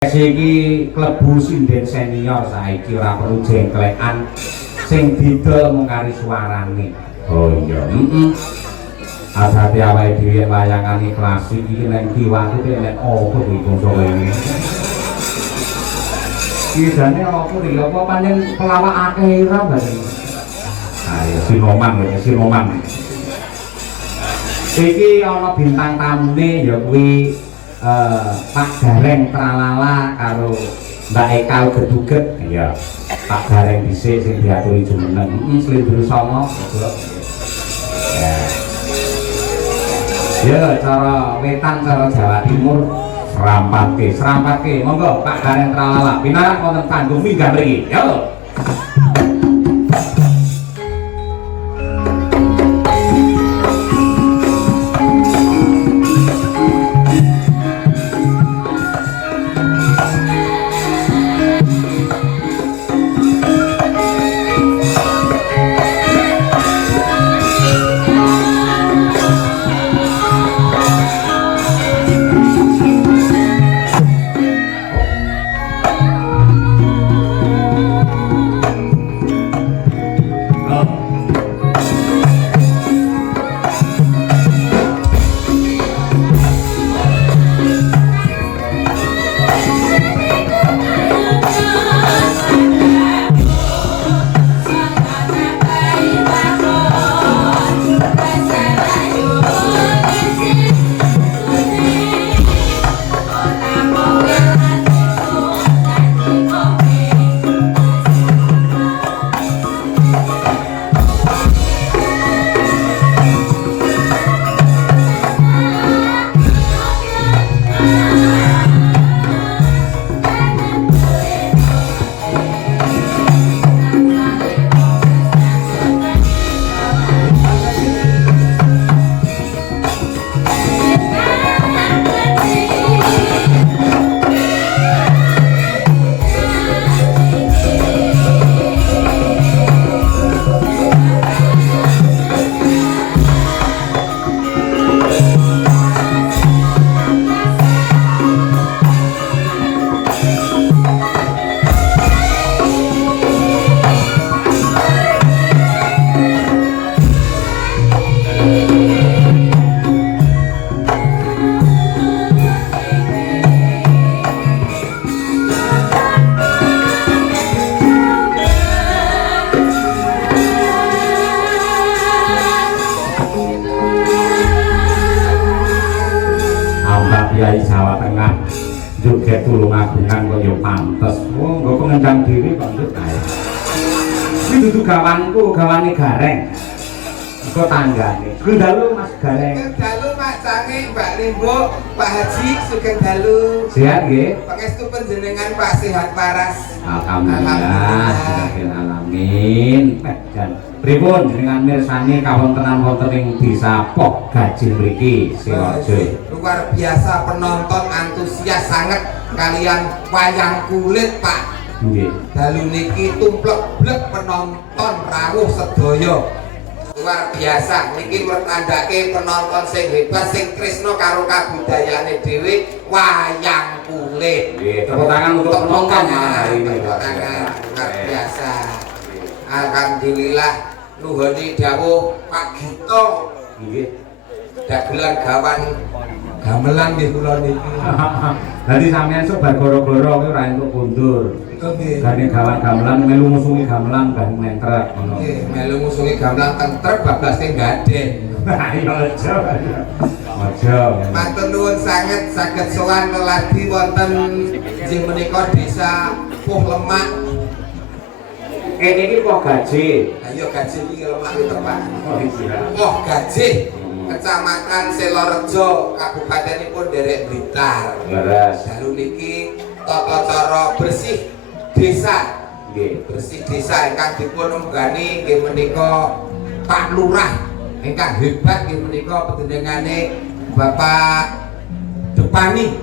Iki klebu sinden senior saiki ora perlu jengklekan sing didol mung kari suarane. Oh iya, Hati-hati awake dhewe wayangan klasik iki nek kiwatu nek opo iki bangsa kene. Iki jane opo iki apa pancen pelawak akeh ira bare. Ayo Sinoman. Iki ana bintang tamune ya kuwi Pak Gareng Tralala karo Mbak Ekal Geduget. Iya, Pak Gareng dhisik sing diaturi jumeneng. Slendro Songo. Ya, cara wetan cara Jawa Timur serampatke. Monggo Pak Gareng Tralala pinarak wonten panggung minggat mriki. Yo. Kiai Jawa Tengah joget Tulungagungan kok ya pantes. Wong nggo pengendang dhewe kok ndut ae. Iki dudu gawanku, gawane Gareng. Iku tanggane. Dalu Mas Gareng. Dalu Mas Cange, Mbak Limbo, Pak Haji sugeng dalu. Sehat nggih? Pangestu panjenengan Pak sehat paras. Alhamdulillah. Alamin. Dan pripun jenengan mirsani kawontenan wonten ing Desa Pok Gajil mriki Sirojo. Luar biasa penonton antusias sangat kalian wayang kulit Pak. Nggih. Dalu niki tumplek-blek penonton rawuh sedaya. Luar biasa niki mertandake penonton sing hebat sing tresno karo kabudayane dhewe wayang kulit. Nggih, tepuk tangan untuk penonton hari ini. Luar biasa. Alhamdulillah nuhuni dawuh Pak Gito. Nggih. Dagelan gamelan nggih kula niki. Dadi sampeyan sok bar goro-goro kuwi ora entuk mundur. Nggih. Gane gamelan melu musungi gamelan ben mentrek ngono. Nggih, melu musungi gamelan tentrep bablas teng gaden. Ayo aja. Aja. Matur nuwun sanget saged sowan leladi wonten inggih menika Desa Puh Lemak. Kene iki kok gaji. Ayo gaji iki lemak iki tepak. Oh iya. Poh Gaji, Kecamatan Selorejo, Kabupatenipun Derek Blitar. Leres. Dalu niki tata cara bersih desa. Nggih. Bersih desa ingkang dipun unggani nggih menika Pak Lurah ingkang hebat nggih menika panjenengane Bapak Depani.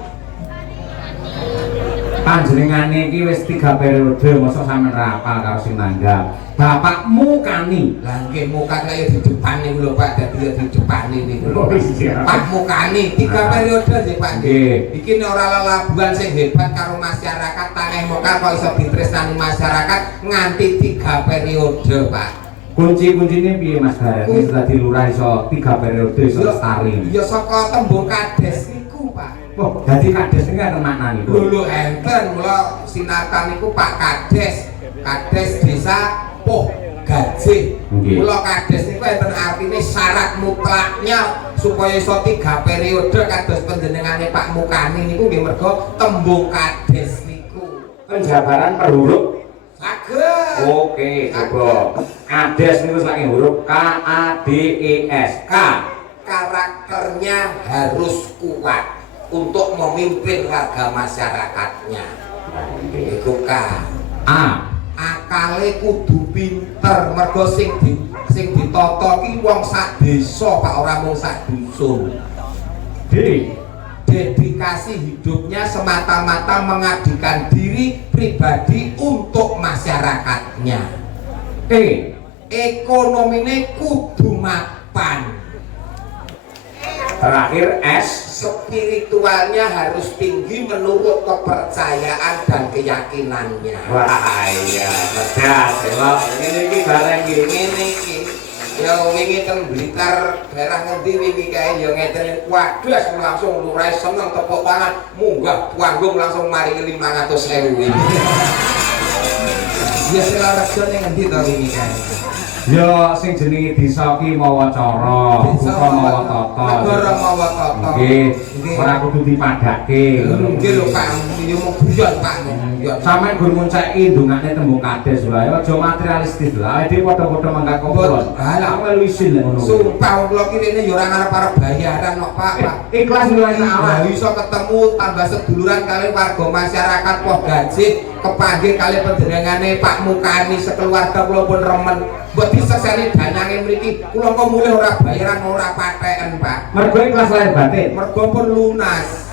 Panjenengane iki wis 3 periode mosok sampean rapal karo sing nanggap. Bapakmu Kani. Lah nggih muka kaya di depan niku lho Pak, dadi di depan niku lho. Oh, iya. Pak Mukani 3 periode nggih Pak. Nggih. Iki nek ora lelabuhan sing hebat karo masyarakat, taneh muka kok iso ditresnani masyarakat nganti 3 periode Pak. Kunci-kuncine piye Mas Barat? Wis dadi lurah iso 3 periode iso lestari. Ya saka tembung kades niku Pak. Oh, dadi kades iki kan maknanipun. Lho enten mula sinatan niku Pak Kades. Kades desa Poh Gajih. Nggih. Mula kades niku enten artine syarat mutlaknya supaya iso 3 periode kados panjenengane Pak Mukani niku nggih mergo tembung kades niku. Penjabaran per huruf. Saged. Oke, coba. Kades niku saking huruf K A D E S. K. Karakternya harus kuat untuk memimpin warga masyarakatnya. Iku K. A. Akale kudu pinter mergo sing ditata ki wong sak desa Pak, ora mung sak dusun. D. Dedikasi hidupnya semata-mata mengabdikan diri pribadi untuk masyarakatnya. E. Ekonomine kudu mapan. Terakhir S. Spiritualnya harus tinggi menurut kepercayaan dan keyakinannya. Wah iya, cerdas. Kalau ini iki bareng iki. Ngene iki. Ya wingi ten Blitar daerah ngendi wingi kae ya ngeten wadas langsung lurah seneng tepuk tangan munggah panggung langsung maringi 500.000 wingi. Ya Selarejo ning ngendi to wingi kae? Ya sing jenenge desa ki mawa cara, buka mawa tata. Negara mawa tata. Nggih, ora kudu dipadake. Nggih lho Pak, yo mau guyon Pak. Sampeyan gur muncaki ndongane tembung kades wae, aja materialistis lah. Dhewe padha-padha mangkat komplon. Lah aku lu isin lek ngono. Sumpah kula ki rene yo ora ngarep-arep bayaran kok Pak. Ikhlas nilai awak. Iso ketemu tambah seduluran kali warga masyarakat Poh Gajih, kepanggih kali panjenengane Pak Mukani sekeluarga kula pun remen. Mbok diseseni danange mriki, kula kok mulih ora bayaran ora patheken Pak. Mergo ikhlas lahir batin. Mergo pun lunas.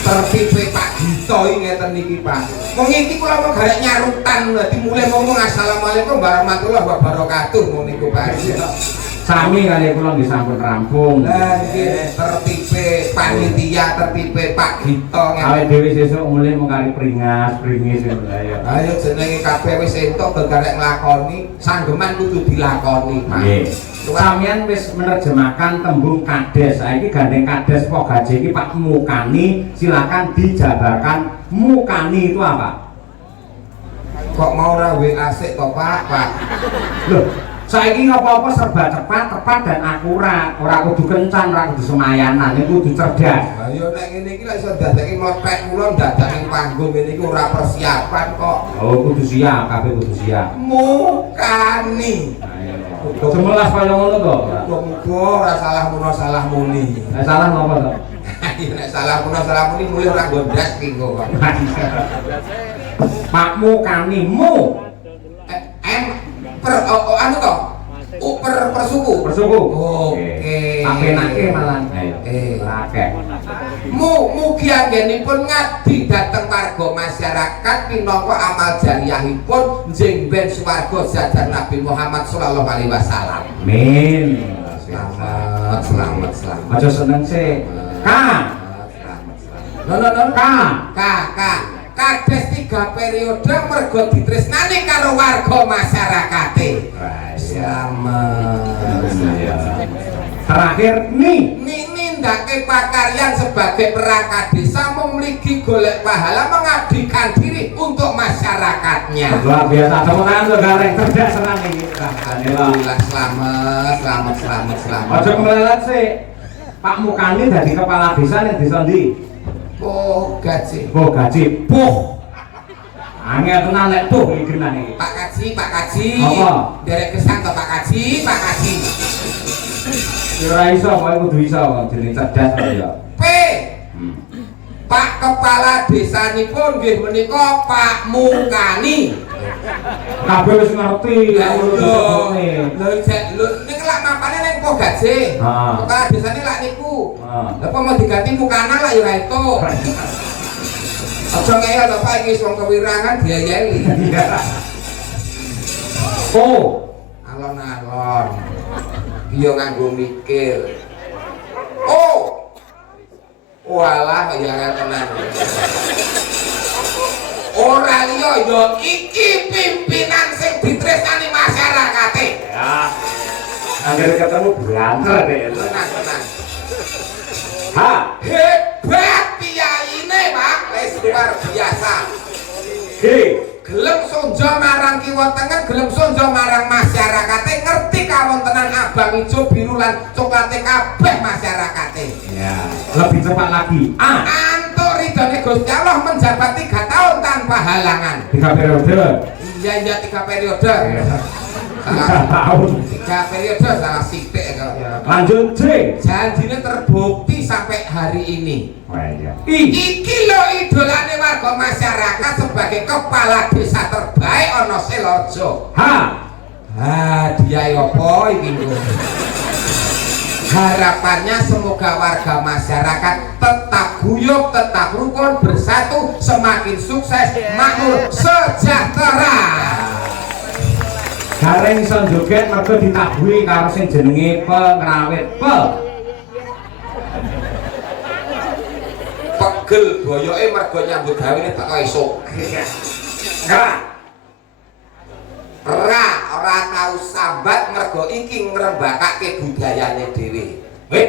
Tertipe Pak Dito ngeten niki Pak. Wong iki kula kok garek nyarutan dadi mulih ngomong assalamualaikum warahmatullahi wabarakatuh ngono niku Pak. Sami kali kula nggih sampun rampung. Lah nggih tertipe panitia tertipe Pak Dito ngeten. Awake dhewe sesuk mulih mung kali pringis ngono ya. Ayo jenenge kabeh wis entuk garek nglakoni, sanggeman kudu dilakoni Pak. Nggih. Sampeyan wis menerjemahkan tembung kades. Saiki gandeng kades Poh Gajih iki Pak Mukani, silakan dijabarkan Mukani itu apa? Kok mau ra WA sik to Pak? Pak. Loh, saiki apa-apa serba cepat, tepat dan akurat. Ora kudu kencan, ora kudu semayanan, ini kudu cerdas. Ayo nek ngene iki lek iso dadake mlepet kula dadak ning panggung ngene iki ora persiapan kok. Oh, kudu siap, kabeh kudu siap. Mukani. Semelas kaya ngono to. Muga-muga ora salah muno salah muni. Nek salah napa to? Ayo nek salah muno salah muni mulih ora gondas ki kok. Pak Mukani mu. Anu to. Persuku. Persuku. Oke. Apenake malah. Akeh. Mugi anggenipun ngabdi dhateng warga masyarakat minangka amal jariyahipun njengben swarga jajar Nabi Muhammad sallallahu alaihi wasallam. Amin. Selamat. Aja seneng sih. Kades 3 periode mergo ditresnani karo warga masyarakate. Selamat. Terakhir nih. Nindake pakaryan sebagai perangkat desa memiliki golek pahala mengabdikan diri untuk masyarakatnya. Luar biasa, tepuk tangan untuk gareng cerdas senang ini. Alhamdulillah, selamat. Ojo kemelelat sih. Pak Mukani dari kepala desa nih desa ndi? Poh Gajih. Poh Gajih. Poh. Angel tenan lek poh iki genan iki. Pak Kaji. Apa? Derek kesan to Pak Kaji. Ora iso, kowe kudu iso jeneng cerdas kaya. P. Pak Kepala Desanipun nggih menika Pak Mukani. Kabeh wis ngerti lek ngono Lho ning lak mapane ning Poh Gajih. Kepala desane lak niku. Lah apa mau diganti Mukana lak ya ra itu. Aja ngeyel to Pak iki wong kewirangan diayeli. Oh, Alon-alon. Dia nganggo mikir. Oh. Walah ya ngel tenan. Ora liya ya iki pimpinan sing ditresnani masyarakate. ya. Angger ketemu berantem deh. Tenang. Ha, Hebat piyaine, Pak. Wis luar biasa. he, Gelem sonjo marang kiwa tengen, gelem sonjo marang masyarakate, ngerti kawontenan abang ijo biru lan coklate kabeh masyarakate. ya. Lebih cepat lagi. Ah, Antuk ridhone Gusti Allah menjabat 3 tahun tanpa halangan. 3 periode. Iya 3 periode. Salah 3 tahun. 3 periode salah sithik kok. Lanjut C. Janjine terbukti sampai hari ini. Wah, iya. Iki lho idolane warga masyarakat sebagai kepala desa terbaik ana Silojo. Ha, Dia apa iki lho? Harapannya semoga warga masyarakat tetap guyup, tetap rukun, bersatu, semakin sukses, makmur, sejahtera. gareng iso joget mergo ditabuhi karo sing jenenge pengrawit pe. Pegel boyoke mergo nyambut gawene teko esuk. Ora tau sambat mergo iki ngrembakake budayane dhewe. Weh.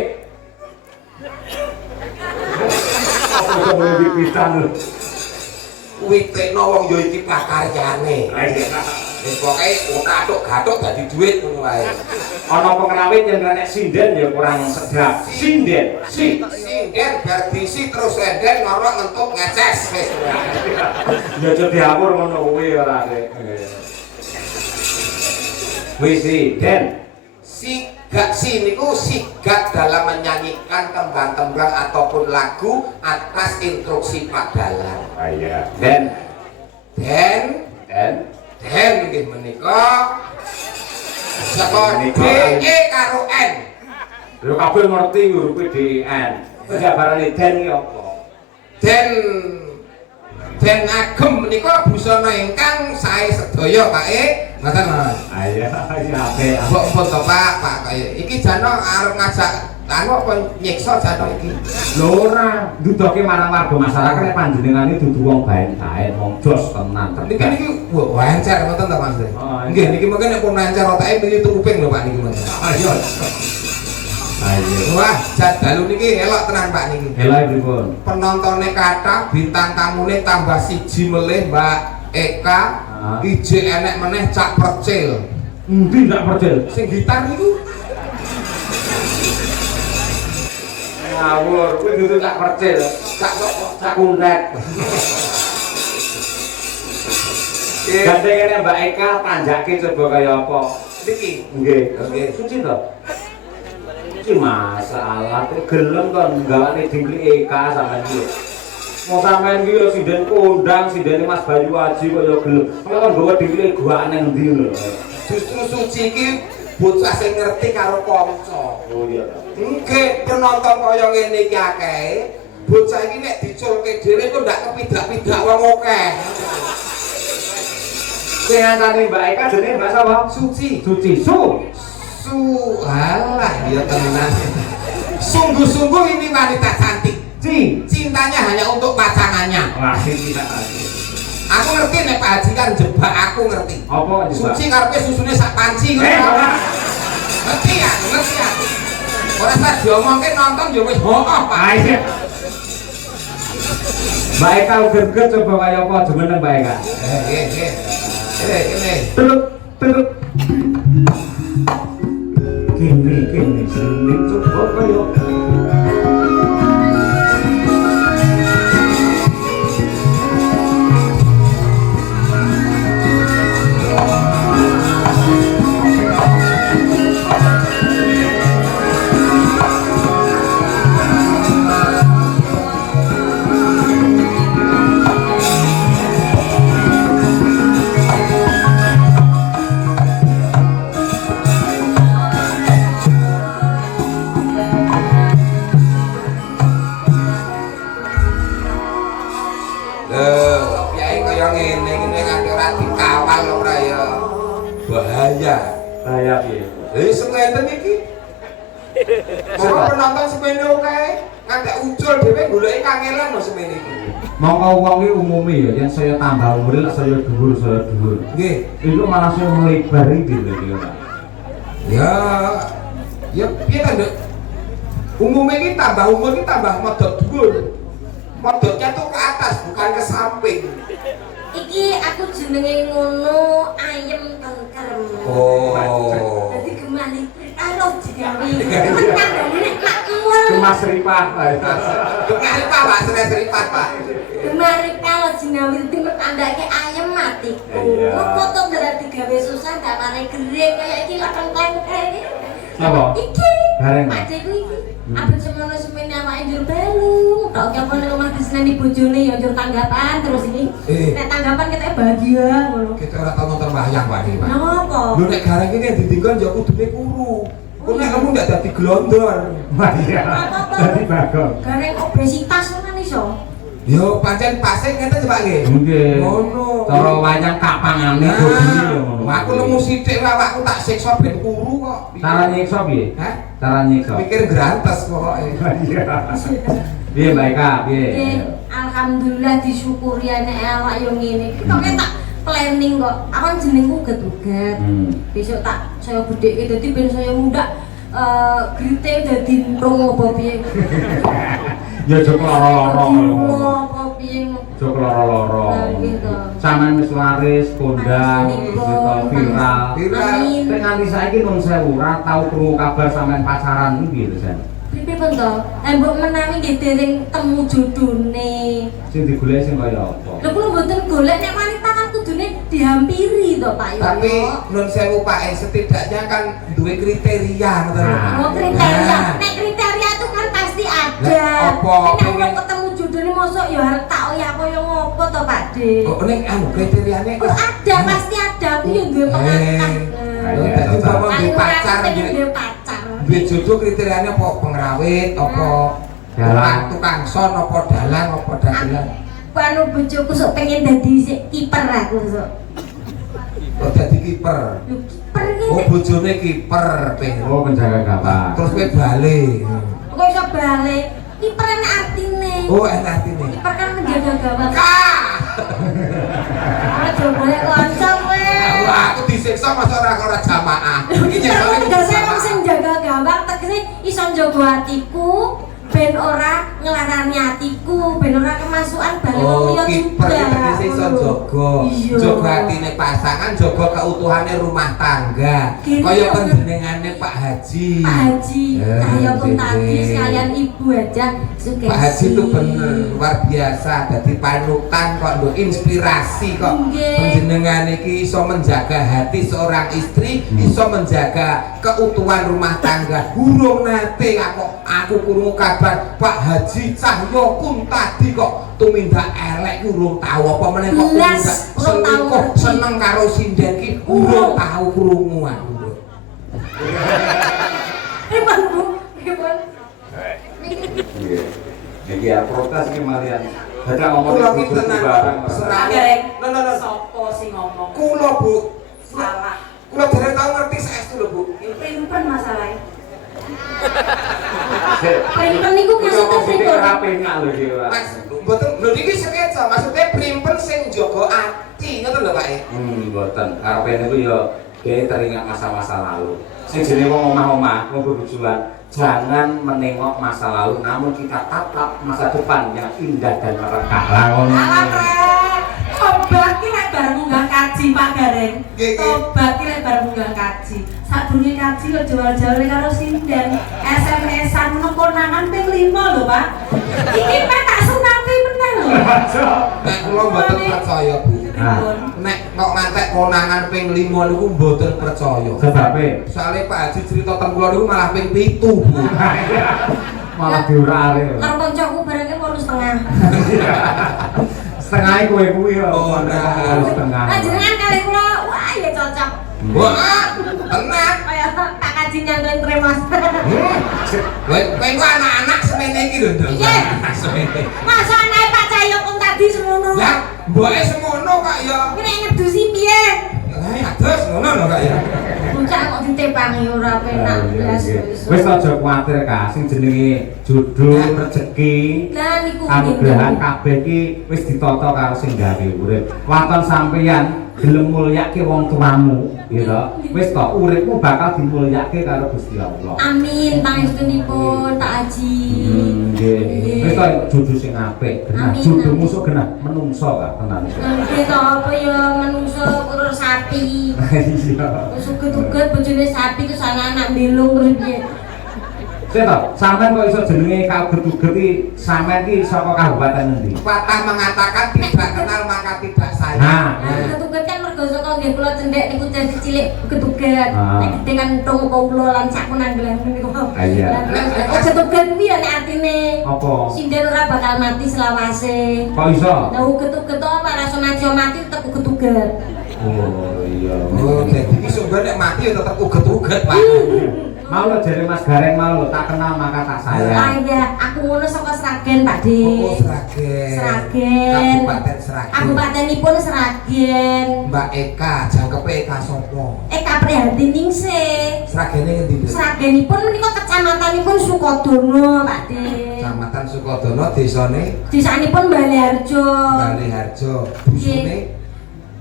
Apa kok mlebu pisan lho. Witekno wong ya iki pakaryane. Wis pokoke gathuk dadi dhuwit ngono wae. Ana pengrawit yang nek sinden ya kurang sedap. Sinden, Sinden bar diisi terus senden ngorok ngentuk ngeces wis. Ya aja diapur ngono kuwi ora rek. Wis sinden. Niku sigap dalam menyanyikan tembang-tembang ataupun lagu atas instruksi Pak Dalang. Ah iya. Den nggih menika saka D E karo N. lho kabeh ngerti huruf DN. Penjabarane den iki apa? Den Agem menika busana ingkang sae sedaya Pak ngoten. Ah iya, apik. Mbok to Pak kaya iki jano arep ngajak anu apa nyiksa jano iki. Lho ora ndudoke marang warga masyarakat nek panjenengane dudu wong bae-bae, wong jos tenan. Niki wancar ngoten to Mas. Nggih niki mungkin nek pun wancar otake mriki kuping lho Pak niki men. Ayo. Wah, jadalu niki elok tenan Pak niki. Elok pripun? Penontonnya kathah, bintang tamune tambah 1 melih Mbak Eka. Ije enek meneh Cak Percil. Endi ndak percil? Sing gitar niku. Ngawur, kuwi dudu Cak Percil. Cak Kundet. Gandengane Mbak Eka tanjake coba kaya apa? Niki. Nggih. Suci to? Iki masalah kok gelem kon gawane dingli Eka sampean iki. Mau sampean iki yo sinden kondang, sindene Mas Bayu Aji kok yo gelem. Kok kon gawa dingli gua nang ndi lho. Justru Suci iki bocah sing ngerti karo kanca. Oh iya. Nggih, penonton kaya ngene iki akeh. Bocah iki nek diculke dhewe kok ndak kepidak-pidak wong akeh. Sing antane Mbak Eka jenenge Mbak sapa? Suci. Alah Ya tenan. Sungguh-sungguh ini wanita cantik. Cintanya hanya untuk pasangannya. Wah, iki tak tahu. Aku ngerti nek Pak Haji kan jebak aku ngerti. Apa jebak? Suci karepe susune sak panci ngono. Ngerti aku. Ora usah diomongke nonton yo wis hooh Pak. Iya. Mbak Eka uger-uger coba kaya apa jumeneng Mbak Eka. Nggih. Kene. Teluk. Kene sini coba kaya. Piye kaya ngene nganti ora dikawal ora ya. Bahaya. Bahaya piye? Sing ngenten iki. Kok penonton semene oke, ngantek ucul dhewe goleki kangelan lho semene iki. Mongko wong iki umume ya yen saya tambah umur lek saya dhuwur. Nggih. Iku malah saya melebar iki lho iki. Ya piye ta, Nduk? Umume iki tambah umur iki tambah medhot dhuwur. Medhotnya tuh ke atas bukan ke samping. Iki aku jenenge ngono ayem tengker. Oh. Dadi gemali karo digawe. Tandane makmur. Cuma seripat. Gemari Pak, Pak, seripat Pak. Gemari kalau jinawir timur tandake ayem matiku. Kok to berarti gawe susah gak mare gering kaya iki lak tengkleng. Napa? Iki. Gareng. Pakcikku iki. Abet semono semene awake njur belu. Tok apa nek omah diseneni bojone ya njur tanggapan terus iki. Nek tanggapan kita bahagia ngono. Kita ora tau nonton wayang Pak iki, Pak. Napa? Lho nek gareng iki ditinggal ya kudune kuru. Kok nek kamu ndak dadi glondor. Wah iya. Dadi bagong. Gareng obesitas ngono iso. Yo pancen pasing ngeten Pak nggih. Nggih. Ngono. Cara wayang tak pangane bodine ya ngono. Aku nemu sithik awakku tak siksa ben kuru kok. Cara nyiksa piye? Hah? Cara nyiksa. Pikir grantes pokoke. Iya. Piye Mbak Eka? Piye? Nggih, alhamdulillah disyukuri anek awak yo ngene. Kok tak planning kok. Aku jenengku Uget-uget. Besok tak saya bedheke dadi ben saya muda grite dadi mrung apa piye. Ya aja loro-loro. Apa piye. Aja loro-loro. Lah gitu. Sampeyan wis laris, kondang, gitu, viral. Amin. Nek nganti saiki nun sewu ora tau krungu kabar sampeyan pacaran iki piye to, Sen? Pripun to? Mbok menawi nggih dereng temu jodone. Sing digoleki sing kaya apa? Lha kula mboten golek nek wanita kan kudune dihampiri to, Pak Yono. Tapi nun sewu Pak setidaknya kan duwe kriteria ngoten lho. Oh, kriteria. Nek kriteria itu kan pasti ada. Lah, apa Nek pengen- wong ketemu jodone mosok ya arep tak oyah kaya ngopo to, Pak De? Kok nek kriteriane Oh, ada, pasti ada. Aku yo duwe pengalaman. Ayo, dadi total. bapak duwe pacar pengen duwe duwe pacar. duwe jodoh kriteriane apa pengrawit apa Dalang. tukang son apa dalang apa dagelan. Anu bojoku sok pengen dadi kiper aku sok. Kok dadi kiper. Lho, kiper iki. Oh bojone kiper pengen. Oh, penjaga gawang. Terus kowe bali. Kok iso balik? Kiper ana artine. Oh enak artine. Kiper kan menjaga gawang. Kah. Aja boleh kanca kowe. Wah, aku disiksa masa ora jamaah. Iki nyesane kudu Biasanya wong jamaah. sing jaga gawang tegese iso njaga atiku ben ora ngelarani atiku, ben ora kemasukan bali wong Oh, liya kiper juga. iki tegese iso jaga. Iya. Jaga atine pasangan, jaga keutuhane rumah tangga. Gini Kaya ya, panjenengane Pak Haji. Pak Haji, Cahaya pun tadi Gini. sekalian ibu aja sugesti. Pak Haji itu bener luar biasa, dadi panutan kok lho, inspirasi kok. Nggih. Panjenengan iki iso menjaga hati seorang istri, iso menjaga keutuhan rumah tangga. Urung nate aku krungu kabar Pak Haji Cahyo pun tadi kok tumindak elek urung tahu apa meneh kok Belas, tumindak urung tahu selingkuh ngerti. seneng karo sinden ki urung tahu krungu aku. Pripun Bu? Pripun? Iya. Jadi ya protes iki Marian. Dadak ngomong Kula ki iki tenan barang. serang. Gareng. No. Sopo sing ngomong? Kula Bu, Salah. kula dereng tau ngerti saestu lho Bu. Pripun masalahnya? Pripun niku maksudnya pripun? Rapi ngak lho iki, Pak. Mas, mboten lho niki sketsa, maksudnya primpen sing jaga ati ngoten lho Pak. Mboten. Karepe niku ya kayak teringat masa-masa lalu. Sing jenenge wong omah-omah, wong bertujuan, jangan menengok masa lalu, namun kita tatap masa depan yang indah dan merekah. Lah ngono. Tobat ki lek bar munggah kaji Pak Gareng. Nggih, nggih. Tobat ki lek bar munggah kaji. Sadurunge kaji lo jual-juale karo sinden. SMS-an ngono konangan ping 5 lho, Pak. Iki mek tak sunati meneh lho. Nek kula mboten percaya Bu. Pripun? Nek kok ngantek konangan ping 5 niku mboten percaya. Sebabe Soale Pak Haji cerita teng kula niku malah ping 7 Bu. malah diurare. Karo kancaku barangnya 8,5. Setengah kowe kuwi ya. Oh, nah. Setengah. Nah, jenengan kali kula wah ya cocok. Wah, tenan. Kaya tak kaji nyantuin tremos. Kowe ku anak-anak semene iki lho, Nduk. Iya. Semene. Masa anake Pak Cahyo pun tadi semono. Lah Mboke semono Kak ya. Kuwi nek ngedusi piye? Ados ngono lho Kak ya. Bocah kok ditepangi ora penak blas. Wis aja kuwatir Kak, sing jenenge jodoh, rezeki, Lah niku anugrahan kabeh iki wis ditata karo sing gawe urip. Waton sampeyan gelem mulyake wong tuamu, ya to. Wis to uripmu bakal dimulyake karo Gusti Allah. Amin, pangestunipun Pak Haji. Nggih. Wis to jodoh sing apik, genah. Amin, Jodoh amin. musuh genah menungso Kak, tenan. Nggih to apa ya menungso urus sapi. Iya. Wis uget-uget bojone sapi terus anak belung terus piye. Sik to, sampean kok iso jenenge kauget-uget iki sampean iki saka kabupaten endi? Patah mengatakan tidak kenal maka tidak sayang. Nah, Uget-uget kan mergo saka nggih kula cendhek niku dari cilik uget-uget. Ah. Nek gede kan tung kula lan sak penanggelan niku. Ah, iya. Uget-uget kuwi ya nek artine apa? sinden ora bakal mati selawase. Kok iso? Lah uget-uget apa rasa najo mati tetep uget-uget. Oh iya. Oh, jadi ini sumber nek mati ya tetep uget-uget, Pak. Mau lo jare Mas Gareng mau lo tak kenal maka tak Ah sayang. iya, aku ngono saka Sragen, Pak De. Oh, Sragen. Sragen. Kabupaten Sragen. Kabupatenipun Sragen. Mbak Eka, jangkepe Eka sopo? Eka Prihatin ningsih. Sragene ngendi, Mbak? Sragenipun menika kecamatanipun Sukodono, Pak De. Kecamatan Sukodono, desane Desanipun Baleharjo. Baleharjo. Dusune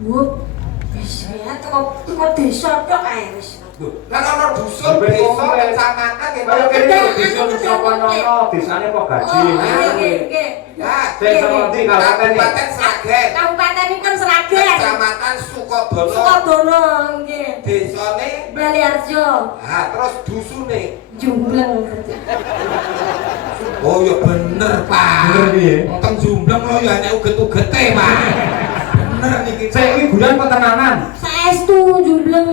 Wup. Wis ya teko desa tok ae wis. kan ana dusun, desa, kecamatan nggih. Kaya kene Kedatangan dusun sapa nono, desane kok gaji. Oh, nggih, nggih. Ya, Sing seperti kabupaten Kabupaten Sragen. Kabupatenipun Sragen. Kecamatan Sukodono. Sukodono nggih. Desane Baleharjo. ah terus dusune. Jumbleng. Oh ya bener, Pak. Bener piye? Teng Jumbleng lho ya nek uget-ugete, Pak. Bener niki. Saiki guyon petenanan. Saestu jumbleng.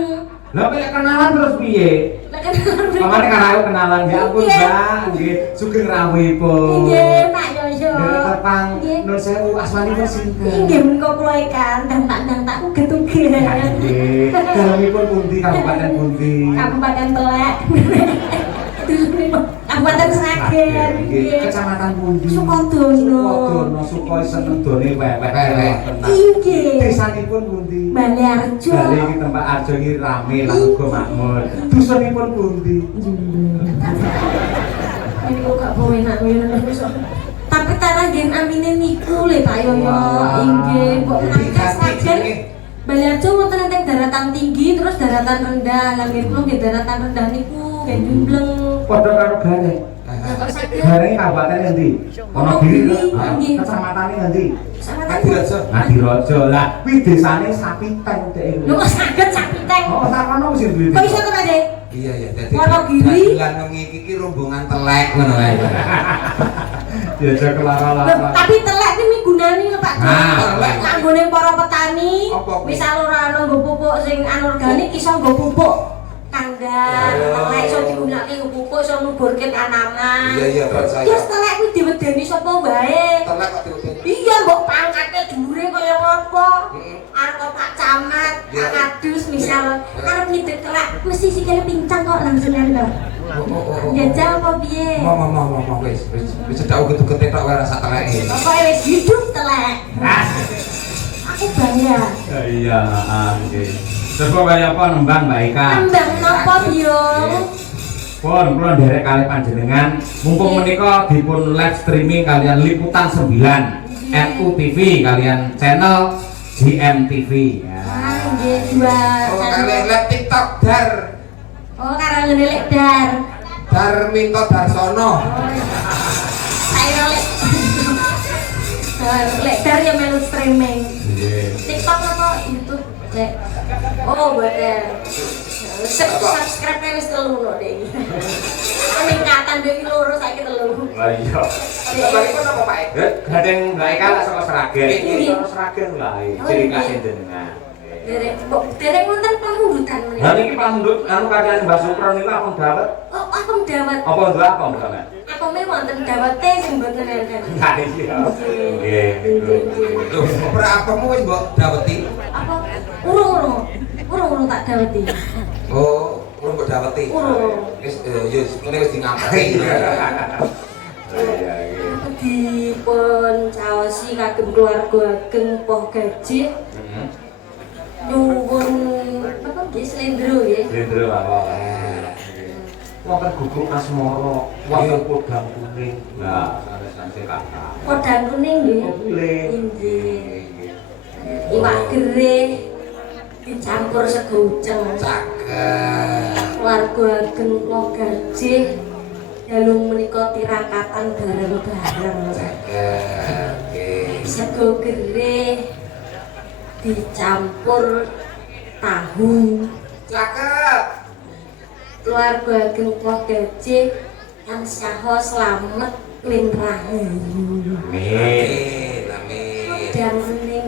Lah nek kenalan terus piye? Lah kan Pamane kan aku kenalan ya ampun, Mbak. Nggih, sugeng rawuhipun. nggih Pak Yoyo. Nggih, Tepang. Nggih. Nun sewu asmanipun sinten? Inggih menika kula ikan dan tak uget-uget. Nggih. Dalemipun pundi kabupaten pundi? Kabupaten Telek. Kabupaten Sragen. Nggih. Kecamatan pundi? Sukodono. Sukodono, Sukoi senendone weweh. Inggih. Desanipun pundi? Baleharjo. Bali iki tempat arjo iki rame lan uga makmur. Dusunipun pundi? Ini kok gak bawa enak tapi tara nggih amine niku le Pak Yoyo. Wah. Inggih, mbok Jadi nangkes ganti Sragen. jenenge. Baleharjo wonten ing daratan tinggi terus daratan rendah. Lah nggih kula nggih daratan rendah niku nggih jumbleng. Padha karo Gareng. Gareng kabupaten endi? Wonogiri. Wonogiri, nggih. Kecamatane endi? Ngadirejo. Ngadirejo. Lah kuwi desane Sapiten dek. Lho kok saged Sapiteng. Oh, sakono wis duwe. Kok iso to, Pak De? Iya ya, dadi Wonogiri. dagelan wengi iki rombongan telek ngono ae. Ya aja Lho, kelara-lara. tapi telek iki migunani lho Pak. Nah, telek. Kanggone para petani, Apa kuwi? misal ora ana nggo pupuk sing anorganik iso nggo pupuk kandang, Oh. telek iso digunakake nggo pupuk iso nuburke tanaman. Iya iya, percaya. Terus telek kuwi diwedeni sapa wae. Telek kok diutin. Iya, mbok pangkate dhuwure kaya ngopo? Heeh. Arep Pak Camat, Iya. Pak Kadus misal Iya. arep nyidek telek mesti sikile pincang kok langsung lho. Oh. Jajal apa piye? Mau wis cedak uget-uget tok wae rasa teleke. Pokoke wis hidup telek. Aku bangga. Iya, nggih. Terus kok kaya apa nembang Mbak Eka? Kembang napa Biong? Pun kula nderek kali panjenengan mumpung menika dipun live streaming kalian Liputan 9 NU TV kalian channel GMTV. Ya. Ah, nggih dua Oh, channel. kalian lihat TikTok Dar Oh, karo ngelek dar. Darminto Darsono. Saya lek. Lek dar ya melu streaming. Nggih. TikTok apa YouTube? Cek. Oh, bener. Subscribe wis 3 no deh. Peningkatan dhewe loro saiki 3. Lah iya. Baripun apa Pak? Gadeng Mbak Eka lah saka Sragen. Iya. Saka Sragen lah. Oh, Ciri iya. khas jenengan. Derek wonten pamundutan Lah menika. niki pamundut anu kalian Mbak Supron niku apa dawet? Oh, aku dawet. Apa nduk apa Mbak? Aku me wonten dawete sing mboten enten. Lah iya. Nggih. Loh, ora apamu wis mbok daweti. Apa? Urung tak daweti. Oh, urung mbok daweti. Urung. Wis ya wis kene wis di ngapeti. Iya, iya. Aku dipun caosi kagem keluarga ageng Poh Gajih. Nyuwun apa nggih slendro nggih. Slendro apa? Wonten guguk asmara, wonten podang kuning. Nah, sanes-sanes kata. Podang kuning nggih. Nggih. Iwak gereh dicampur sego uceng. Cakep. Keluarga ageng Poh Gajih dalung menika tirakatan bareng-bareng. Cakep. Oke. Sego gereh dicampur tahu. Cakep. Keluarga ageng Poh Gajih tansah slamet lan rahayu. Amin. Amin. Dan kuning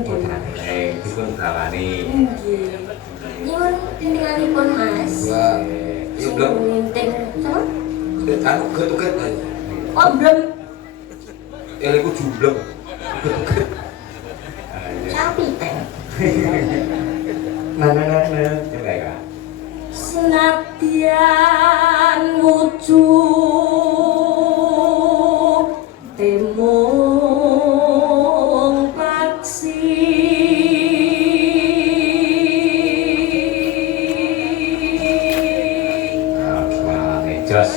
Dipun dawani. nggih. Nyuwun tintinganipun Mas. Wah. Yuk belum. Ninting sama? Anu ketuket aja. Oh, belum. Eliku jumbleng. Sapi teh. Nah. Coba ya. Senadyan wujud temung paksi Suarane jos.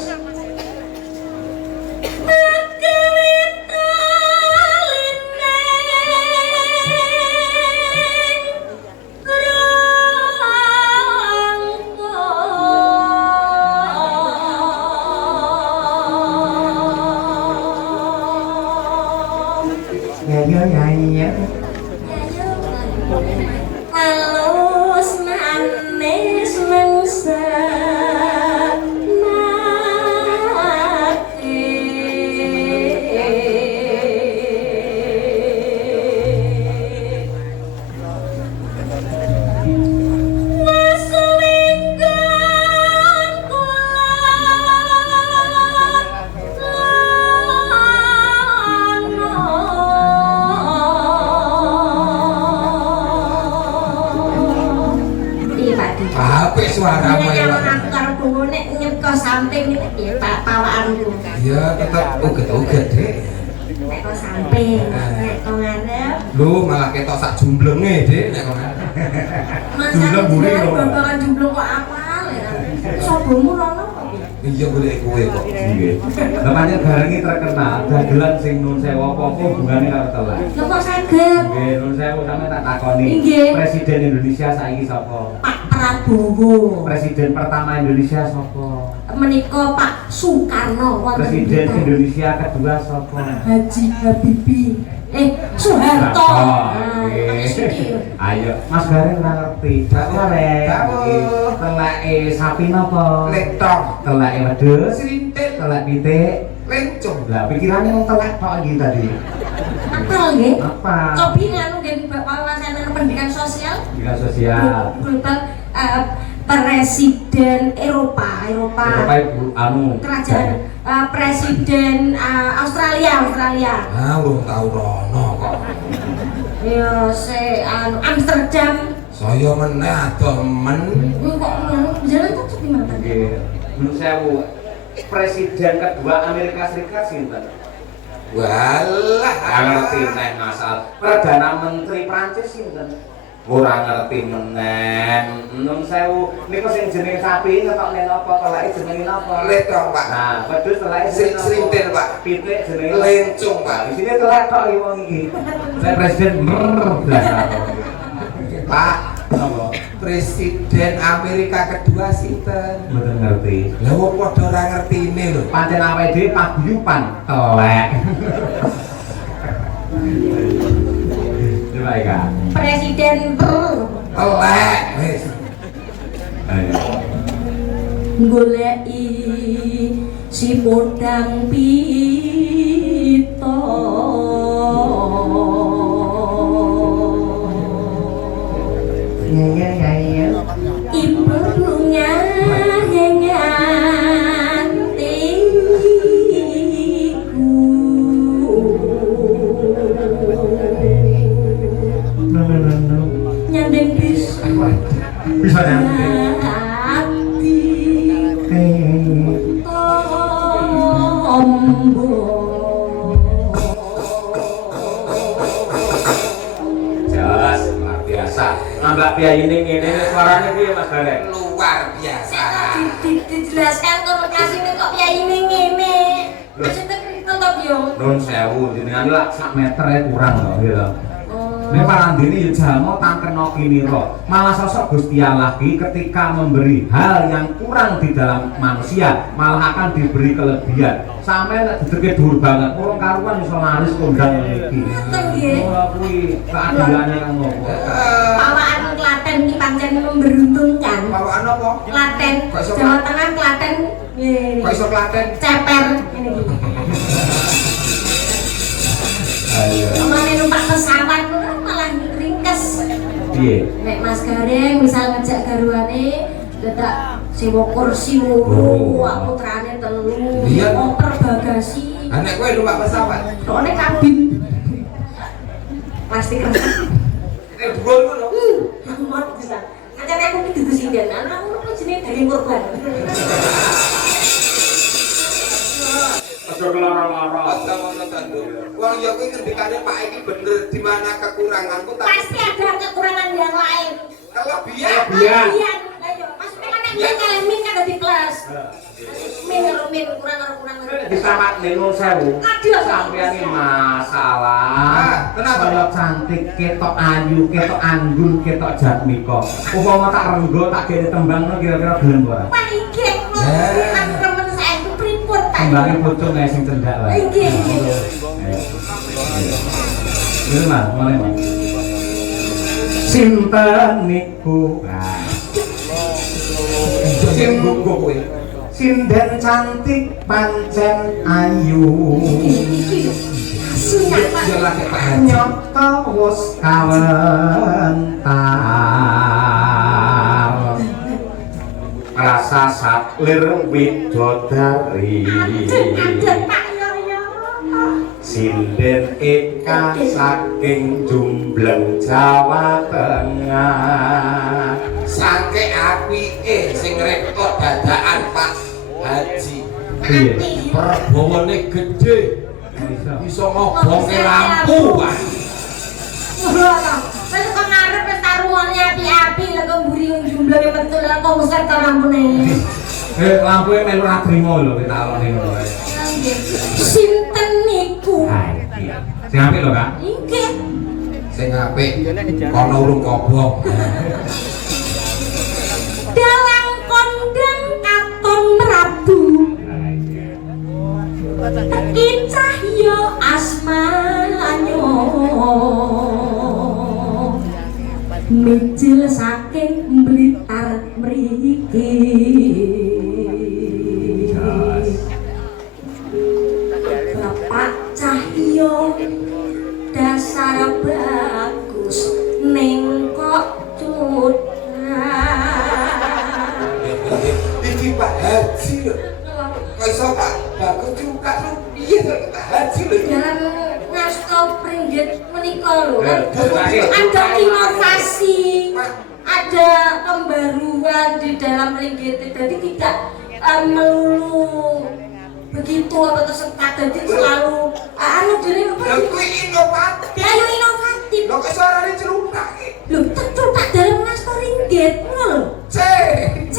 Ya. Halus manis mengsa mati Wasulinggan Apik suaramu ya, Pak. Aku karo bungo nek nyeka samping iki pawakanku. Iya, tetep uget-uget, Dek. Nek kok samping, nek kok ngarep. Lu malah ketok sak jumblenge, Dek, nek kok ngarep. Jumbleng buri lho. Babakan jumbleng kok apal ya. Sobomu rono kok. Iya boleh kowe kok. Nggih. Namanya barengi terkenal dagelan sing nun sewu apa hubungane karo telan. Lho kok saged Nggih, nun sewu sampe tak takoni. Nggih. Presiden Indonesia saiki sapa? Pak Prabowo. Presiden pertama Indonesia sapa? Menika Pak Soekarno wonten Presiden kita. Indonesia kedua sapa? Haji Habibie. Soeharto. Nah, nggih. Ayo, Mas Gareng ora ngerti. Mas Gareng. Dawuh. Teleke sapi napa? Letong, Teleke wedhus. srintik, Telek pitik. lencong. Lah pikirannya mau telek tok iki tadi. Apa nggih? Apa? Kopi nganu nggih wawasan pendidikan sosial. Dinas sosial. Global Presiden Eropa Eropa ibu anu kerajaan Presiden Australia Ah, urung tau rono kok. ya anu Amsterdam Saya meneh ademen. kok jalan tuh sepi mata Nggih. Menurut saya presiden kedua Amerika Serikat sinten? Walah, Ora ngerti neh ngasal. Perdana Menteri Prancis sinten? Ora ngerti meneh. Nun sewu niku sing jenenge sapi ngetokne napa teleke jenenge napa? letong, Pak. Nah, wedhus teleke jenenge napa? Srintil, Pak. Pitik jenenge Lencung, Pak. Di sini telek tok iki wong iki. Saya presiden blas. Pak, Napa? Presiden Amerika kedua sinten? Mboten ngerti. Lah wong padha ora ngertine lho. Pancen awake dhewe paguyuban telek. Coba ya. Presiden Telek wis. Ayo. goleki si podang pito Ya. ibunya nyandeng bisa Bisa nyampe. hati tombo biasa. Ambak piyayine ngene suarane piye Mas Gareng? Luar biasa. Dijelaskan kono klasine kok piyayine ngene. Maksudnya kripto to yo. Nun sewu jenengan lak sak meter kurang kok gitu. Oh. Nek parandene ya jalma tangkena kinira. Malah sosok Gusti Allah ketika memberi hal yang kurang di dalam manusia, malah akan diberi kelebihan. Sampai nek diterke dhuwur banget, urung karuan iso laris kondang iki. Ngoten nggih. Oh, kuwi keadilane kang ngopo. Pawaan Klaten iki pancen memberuntungkan. Bawaan apa? Klaten, Kok iso Jawa Tengah Klaten. Kok iso Klaten? Ceper ngene iki. Ayo. Omane numpak pesawat malah ringkes. Piye? Nek Mas Gareng misal ngejak garuane dadak sewa kursi Oh. loro, putrane telu, Iya. oper bagasi. Anek kowe numpak pesawat. Rokone kabin. Plastik resep. Nek dhuwur ngono. Aku mau bisa. Kancane aku iki dudu sinden. Ana ngono jenenge daging kurban. Aja kelara-lara. Aja ngono ta, Nduk. Wong ya kuwi ngendikane Pak iki bener di mana kekuranganku tapi Pasti ada kekurangan yang lain. kelebihan. Biar. Iya, ayo. Maksudnya kan nek kalian min kan di kelas. Min kurang. Disamat nun sewu. Aduh. Sampeyan iki masalah. Ah, kenapa? Kaya cantik, ketok ayu, ketok anggun, ketok jatmika. Upama tak renggo tak gene tembangno kira-kira gelem ora? Wah iki kan temen saya itu pripun tak. Tembange bocah nek sing cendak wae. Iki. Ini Mas, mulai Mas. Sinten niku? Sing gugu kowe. Sinden cantik pancen ayu. Sunyak Pak. Ya lagi Pak Haji. Nyoto wis kawentar. Rasa saklir widodari. Ada Pak yo. Sinden ingkang saking Jumbleng Jawa Tengah. Sangke apike sing rekod dadakan Pak Haji. Piye? Perbawane gede. Iso ngobongke lampu. Pak. Wah, wis kok ngarep wis taruhane api-api lek kok mburi jumlahe metu lek kok usah ta lampune. Lampunya melu ra trimo lho kita alone ngono wae. Sinten niku? Ha iki. Sing apik lho, Kak. Inggih. Sing apik kono urung kobong. Dalang kondang katon Prabu. Teki cahya asmanyo. Mijil saking Blitar mriki. Bapak Cahyo dasar bagus ning kok Iki Pak Haji lho. Kok iso Pak bagus juga lho. Iya to Pak Haji lho. dalam ngasta pringgit menika lho kan Betul. ada inovasi, ada pembaruan di dalam ringgit. Jadi tidak melulu begitu apa tersekat, jadi selalu anu dene apa Lha sih? kuwi inovatif. Ayo inovatif. Lho kok suarane celutak iki? Lho tak dalam ngasta ringgit ngono lho. C. C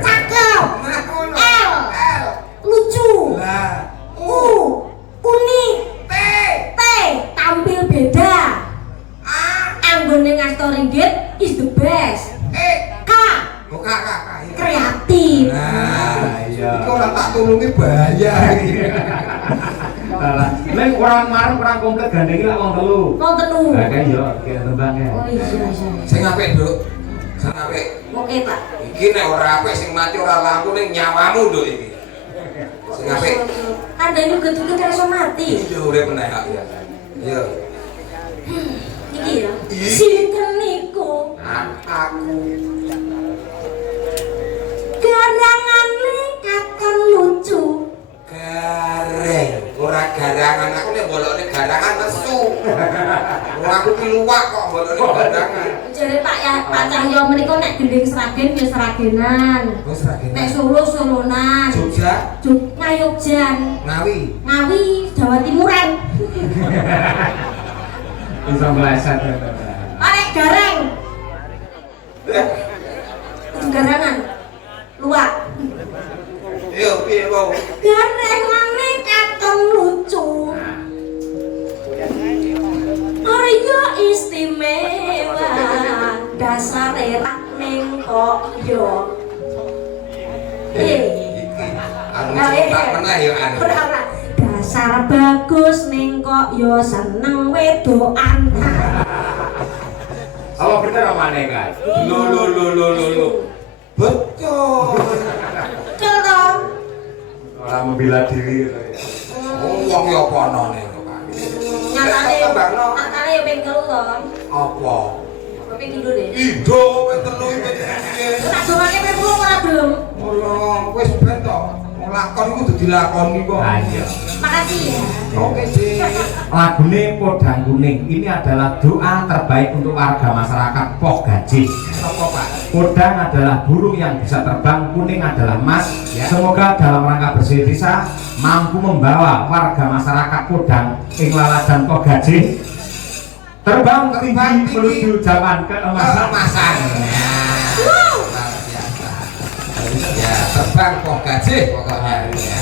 cakep, Nah, ngono. L. L. lucu, Lah. unik, T. T tampil beda. A. Anggone ngasta ringgit is the best. E. K Oh kakak. kreatif. Nah, iya. Iku ora tak tulungi bahaya iki. Nek kurang marem kurang komplit gandenge lak wong telu. Mau telu. Lah kan yo kira tembangnya. Oh iya. Sing apik, Nduk. Sing apik. Oke Pak. Iki nek ora apik sing mati ora lampu ning nyawamu, Nduk iki. Sing apik. Kandhane uget-uget ora iso mati. Iki urip meneh ya. Iya. Iki ya. Ih. Sinten niku? Aku. Garangane katon lucu. Gareng, ora garangan. Aku nek bolokne garangan nesu. Wong aku ki luwak kok bolokne garangan. Jare Pak Cahyo menika nek gending Sragen ya Sragenan. Wis ra Nek Solo Solonan. Jogja, Ngayogjan. Ngawi. Ngawi Jawa Timuran. Bisa meleset. Arek gareng. Garangan. Luak. Yo piye wong? Garengane katon lucu. Arya istimewa dasare rak ning kok yo. Anu tak meneh yo anu. Ora. Dasar bagus ning kok yo seneng wedokan. Apa bener omane kae? Lo. Betul. Betul. Ora membela diri. Wong yo apa anane kok. Nyatane yo ping telu to. Apa? Ping tidur deh. Ido wis telu iki. Tak dongake ping 10 ora belum. Ora wis ben to. Wong lakon iku kudu dilakoni kok. Ah iya. Makasih ya. Oke, Dik. Lagune Podang Kuning ini adalah doa terbaik untuk warga masyarakat Pok Gaji. Apa, Pak? Podang adalah burung yang bisa terbang, kuning adalah emas. Ya. Semoga dalam rangka bersih desa mampu membawa warga masyarakat Podang ing laladan Pok Gaji terbang tinggi menuju zaman keemasan. Kemasan. Ya. Luar biasa. Ya, terbang kok gaji pokoknya. Ya.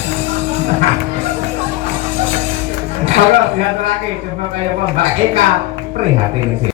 Kalau diaturake coba kayak Mbak Eka prihatin sih.